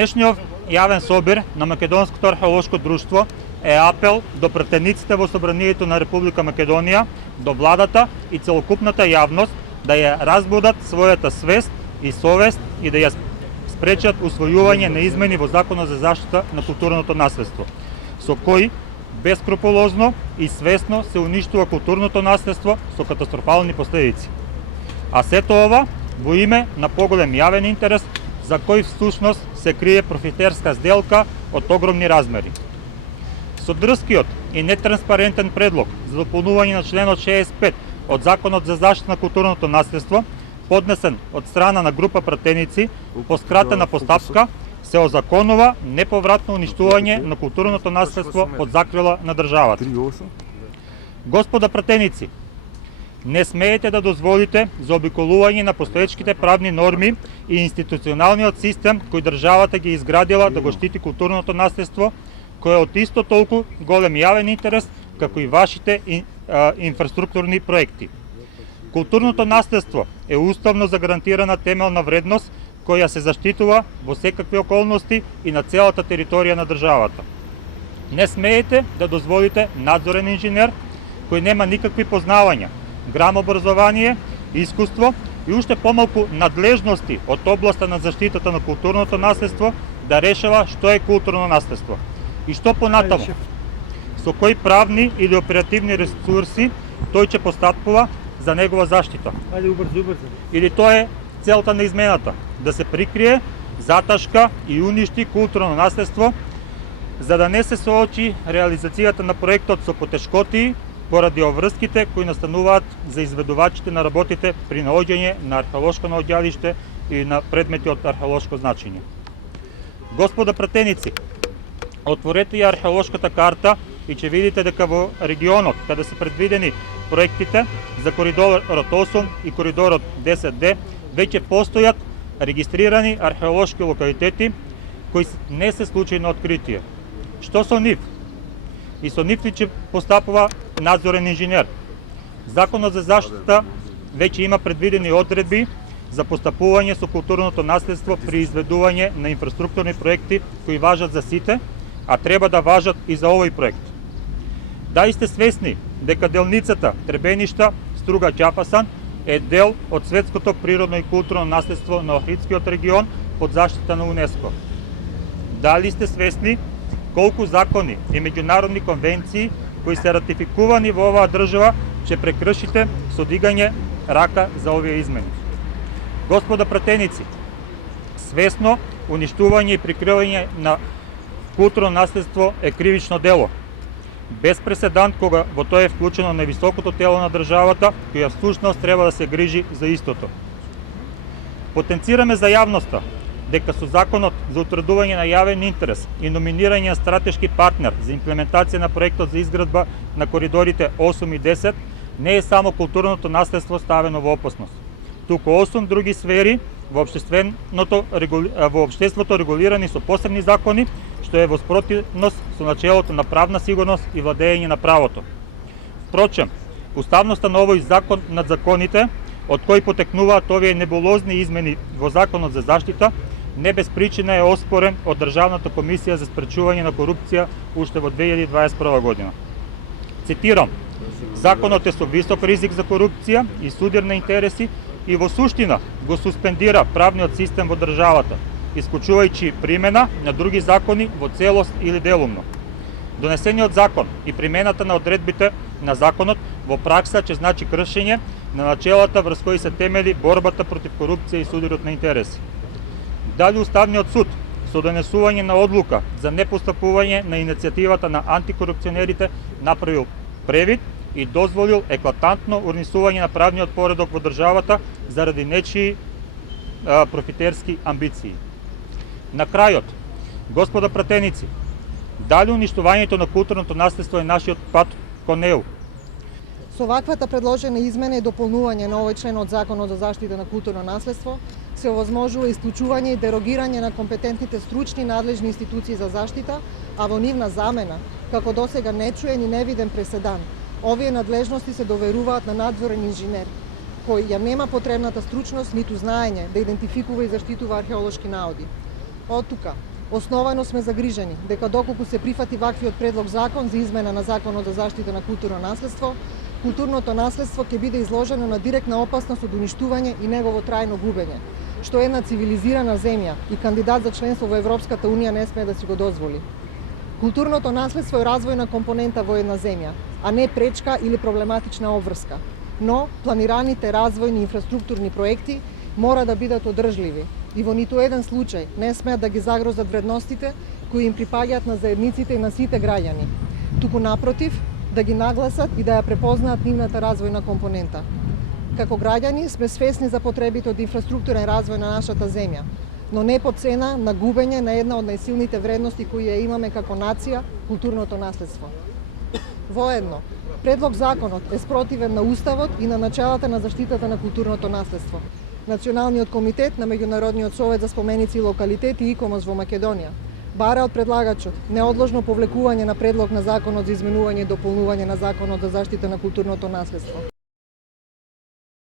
Днешниот јавен собир на Македонското археолошко друштво е апел до пратениците во Собранието на Република Македонија, до владата и целокупната јавност да ја разбудат својата свест и совест и да ја спречат усвојување на измени во Законот за заштита на културното наследство, со кои бескрупулозно и свесно се уништува културното наследство со катастрофални последици. А сето ова во име на поголем јавен интерес за кој всушност се крие профитерска сделка од огромни размери. Со дрскиот и нетранспарентен предлог за дополнување на членот 65 од Законот за заштита на културното наследство, поднесен од страна на група пратеници, по скратена постапка се озаконува неповратно уништување на културното наследство под закрила на државата. Господа пратеници, не смеете да дозволите заобиколување на постоечките правни норми и институционалниот систем кој државата ги изградила да го штити културното наследство, кој е од исто толку голем јавен интерес како и вашите инфраструктурни проекти. Културното наследство е уставно загарантирана темелна вредност која се заштитува во секакви околности и на целата територија на државата. Не смеете да дозволите надзорен инженер кој нема никакви познавања, грам образование, искуство и уште помалку надлежности од областа на заштитата на културното наследство да решава што е културно наследство и што понатаму, со кои правни или оперативни ресурси тој ќе постапува за негова заштита. Или тоа е целта на измената, да се прикрие, заташка и уништи културно наследство, за да не се соочи реализацијата на проектот со потешкотии поради обврските кои настануваат за изведувачите на работите при наоѓање на археолошко наоѓалиште и на предмети од археолошко значење. Господа пратеници, отворете ја археолошката карта и ќе видите дека во регионот каде се предвидени проектите за коридорот 8 и коридорот 10D веќе постојат регистрирани археолошки локалитети кои не се случајно откритие. Што со нив? И со нив ли ќе постапува надзорен инженер? Законот за заштита веќе има предвидени одредби за постапување со културното наследство при изведување на инфраструктурни проекти кои важат за сите, а треба да важат и за овој проект. Дали сте свесни дека делницата Требеништа Струга Ќапасан е дел од светското природно и културно наследство на Охридскиот регион под заштита на УНЕСКО? Дали сте свесни колку закони и меѓународни конвенции кои се ратификувани во оваа држава ќе прекршите со дигање рака за овие измени? Господа пратеници, свесно уништување и прикривање на културно наследство е кривично дело, без преседан кога во тоа е вклучено највисокото тело на државата, која всушност треба да се грижи за истото. Потенцираме за јавноста дека со Законот за утврдување на јавен интерес и номинирање на стратешки партнер за имплементација на проектот за изградба на коридорите 8 и 10 не е само културното наследство ставено во опасност, туку 8 други сфери во општеството регулирани со посебни закони, што е во спротивност со начелото на правна сигурност и владење на правото. Впрочем, уставноста на овој закон над законите, од кои потекнуваат овие небулозни измени во Законот за заштита, не без причина е оспорен од Државната комисија за спречување на корупција уште во 2021 година. Цитирам: "Законот е со висок ризик за корупција и судир на интереси и во суштина го суспендира правниот систем во државата, исклучувајќи примена на други закони во целост или делумно. Донесениот закон и примената на одредбите на законот во пракса ќе значи кршење на начелата врз кои се темели борбата против корупција и судирот на интереси. Дали Уставниот суд со донесување на одлука за непостапување на иницијативата на антикорупционерите направил превид и дозволил еклатантно урнисување на правниот поредок во државата заради нечии профитерски амбиции. На крајот, господа пратеници, дали уништувањето на културното наследство е нашиот пат кон неу? Со ваквата предложена измена и дополнување на овој член од Законот за заштита на културно наследство се овозможува исклучување и дерогирање на компетентните стручни надлежни институции за заштита, а во нивна замена, како досега нечуен и невиден преседан, овие надлежности се доверуваат на надзорен инженер, кој ја нема потребната стручност ниту знаење да идентификува и заштитува археолошки наоди. Од тука, основано сме загрижени дека доколку се прифати ваквиот предлог закон за измена на Законот за заштита на културно наследство, културното наследство ќе биде изложено на директна опасност од уништување и негово трајно губење, што една цивилизирана земја и кандидат за членство во Европската Унија не смее да си го дозволи. Културното наследство е развојна компонента во една земја, а не пречка или проблематична обврска. Но планираните развојни инфраструктурни проекти мора да бидат одржливи и во ниту еден случај не смеат да ги загрозат вредностите кои им припаѓаат на заедниците и на сите граѓани. Туку напротив, да ги нагласат и да ја препознаат нивната развојна компонента. Како граѓани сме свесни за потребите од инфраструктурен развој на нашата земја, но не по цена на губење на една од најсилните вредности кои ја имаме како нација, културното наследство. Воедно, предлог законот е спротивен на Уставот и на началата на заштитата на културното наследство. Националниот комитет на Меѓународниот совет за споменици и локалитети ИКОМОС во Македонија бара од предлагачот неодложно повлекување на предлог на законот за изменување и дополнување на Законот за заштита на културното наследство.